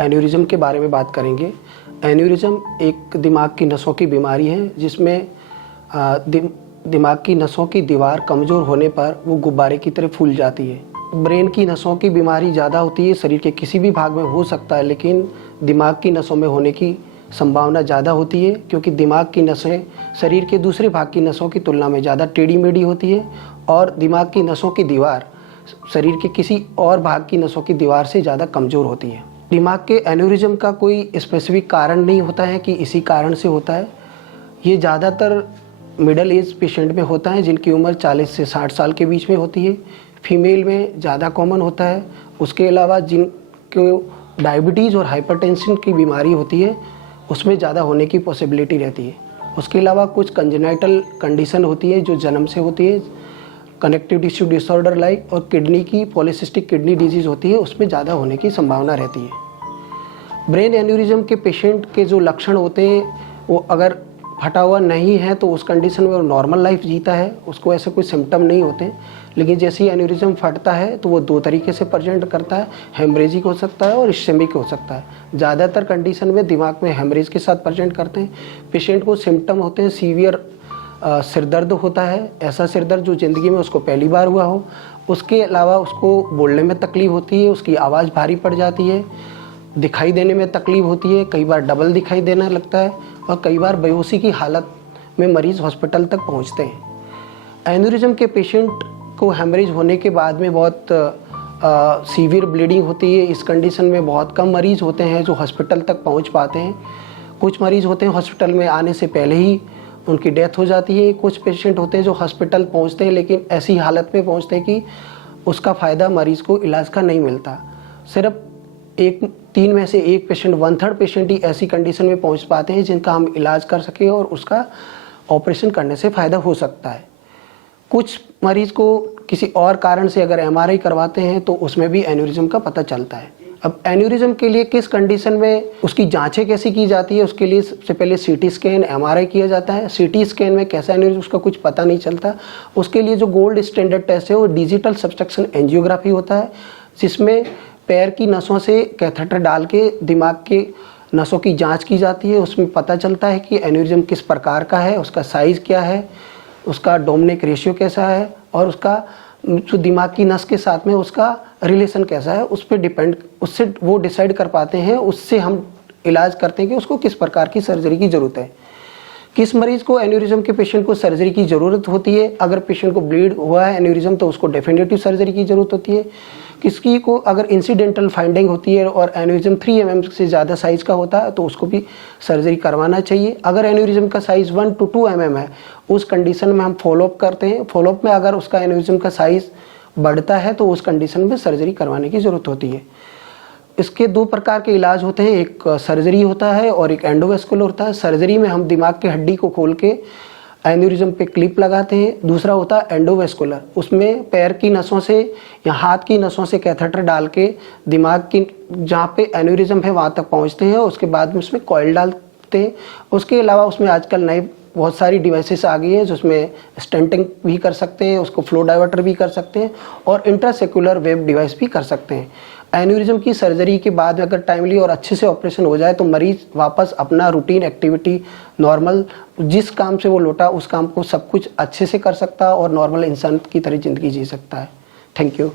Aneurysm के बारे में बात करेंगे। एन्यूरिज्म एक दिमाग की नसों की बीमारी है जिसमें दिमाग की नसों की दीवार कमज़ोर होने पर वो गुब्बारे की तरह फूल जाती है। ब्रेन की नसों की बीमारी ज़्यादा होती है, शरीर के किसी भी भाग में हो सकता है, लेकिन दिमाग की नसों में होने की संभावना ज़्यादा होती है क्योंकि दिमाग की नसें शरीर के दूसरे भाग की नसों की तुलना में ज़्यादा टेढ़ी मेढ़ी होती है और दिमाग की नसों की दीवार शरीर के किसी और भाग की नसों की दीवार से ज़्यादा कमज़ोर होती है। दिमाग के एन्यूरिज्म का कोई स्पेसिफिक कारण नहीं होता है कि इसी कारण से होता है। ये ज़्यादातर मिडिल एज पेशेंट में होता है जिनकी उम्र 40 से 60 साल के बीच में होती है। फीमेल में ज़्यादा कॉमन होता है। उसके अलावा जिनको डायबिटीज़ और हाइपरटेंशन की बीमारी होती है उसमें ज़्यादा होने की पॉसिबिलिटी रहती है। उसके अलावा कुछ कंजेनाइटल कंडीशन होती है जो जन्म से होती है, कनेक्टिव टिश्यू डिसऑर्डर लाइक, और किडनी की पॉलीसिस्टिक किडनी डिजीज़ होती है, उसमें ज़्यादा होने की संभावना रहती है। ब्रेन एन्यूरिज्म के पेशेंट के जो लक्षण होते हैं वो अगर फटा हुआ नहीं है तो उस कंडीशन में वो नॉर्मल लाइफ जीता है, उसको ऐसे कोई सिम्टम नहीं होते। लेकिन जैसे ही एन्यूरिज्म फटता है तो वो दो तरीके से प्रेजेंट करता है, हेमरेजिक हो सकता है और इस्केमिक हो सकता है। ज़्यादातर कंडीशन में दिमाग में हेमरेज के साथ प्रेजेंट करते हैं। पेशेंट को सिम्टम होते हैं सीवियर सिर दर्द होता है, ऐसा सिर दर्द जो ज़िंदगी में उसको पहली बार हुआ हो। उसके अलावा उसको बोलने में तकलीफ़ होती है, उसकी आवाज़ भारी पड़ जाती है, दिखाई देने में तकलीफ़ होती है, कई बार डबल दिखाई देना लगता है और कई बार बेहोशी की हालत में मरीज़ हॉस्पिटल तक पहुंचते हैं। एन्यूरिज्म के पेशेंट को हेमरेज होने के बाद में बहुत सीवियर ब्लीडिंग होती है। इस कंडीशन में बहुत कम मरीज़ होते हैं जो हॉस्पिटल तक पहुंच पाते हैं। कुछ मरीज़ होते हैं हॉस्पिटल में आने से पहले ही उनकी डेथ हो जाती है। कुछ पेशेंट होते हैं जो हॉस्पिटल पहुंचते हैं लेकिन ऐसी हालत में पहुंचते हैं कि उसका फ़ायदा मरीज़ को इलाज का नहीं मिलता। सिर्फ 3 में से 1 पेशेंट, 1/3 पेशेंट ही ऐसी कंडीशन में पहुंच पाते हैं जिनका हम इलाज कर सकें और उसका ऑपरेशन करने से फ़ायदा हो सकता है। कुछ मरीज़ को किसी और कारण से अगर MRI करवाते हैं तो उसमें भी एन्यूरिज्म का पता चलता है। अब एन्यूरिज्म के लिए किस कंडीशन में उसकी जांचें कैसी की जाती है, उसके लिए सबसे पहले CT स्कैन, MRI किया जाता है। CT स्कैन में कैसा एन्यूरिज्म उसका कुछ पता नहीं चलता। उसके लिए जो गोल्ड स्टैंडर्ड टेस्ट है वो डिजिटल सब्सट्रक्शन एंजियोग्राफी होता है, जिसमें पैर की नसों से कैथेटर डाल के दिमाग के नसों की जांच की जाती है। उसमें पता चलता है कि एन्यूरिज्म किस प्रकार का है, उसका साइज़ क्या है, उसका डोमिनिक रेशियो कैसा है और उसका जो दिमाग की नस के साथ में उसका रिलेशन कैसा है, उस पर डिपेंड, उससे वो डिसाइड कर पाते हैं। उससे हम इलाज करते हैं कि उसको किस प्रकार की सर्जरी की ज़रूरत है। किस मरीज़ को एन्यूरिज्म के पेशेंट को सर्जरी की ज़रूरत होती है, अगर पेशेंट को ब्लीड हुआ है एन्यूरिज्म तो उसको डेफिनेटिव सर्जरी की ज़रूरत होती है। किसी को अगर इंसिडेंटल फाइंडिंग होती है और एन्यूरिज्म 3 mm से ज़्यादा साइज़ का होता है तो उसको भी सर्जरी करवाना चाहिए। अगर एन्यूरिज्म का साइज़ 1 to 2 mm है, उस कंडीशन में हम फॉलोअप करते हैं। फॉलोअप में अगर उसका एन्यूरिज्म का साइज़ बढ़ता है तो उस कंडीशन में सर्जरी करवाने की ज़रूरत होती है। इसके 2 प्रकार के इलाज होते हैं, एक सर्जरी होता है और एक एंडोवेस्कुलर होता है। सर्जरी में हम दिमाग की हड्डी को खोल के एन्यूरिज्म पे क्लिप लगाते हैं। दूसरा होता है एंडोवेस्कुलर, उसमें पैर की नसों से या हाथ की नसों से कैथेटर डाल के दिमाग की जहाँ पे एन्यूरिज्म है वहाँ तक पहुँचते हैं। उसके बाद में उसमें कॉइल डालते हैं। उसके अलावा उसमें आजकल नए बहुत सारी डिवाइसेस आ गई है जिसमें स्टेंटिंग भी कर सकते हैं, उसको फ्लो डाइवर्टर भी कर सकते हैं और इंट्रासेक्युलर वेब डिवाइस भी कर सकते हैं। एन्यूरिज्म की सर्जरी के बाद अगर टाइमली और अच्छे से ऑपरेशन हो जाए तो मरीज़ वापस अपना रूटीन एक्टिविटी, नॉर्मल जिस काम से वो लौटा उस काम को सब कुछ अच्छे से कर सकता है और नॉर्मल इंसान की तरह ज़िंदगी जी सकता है। Thank you.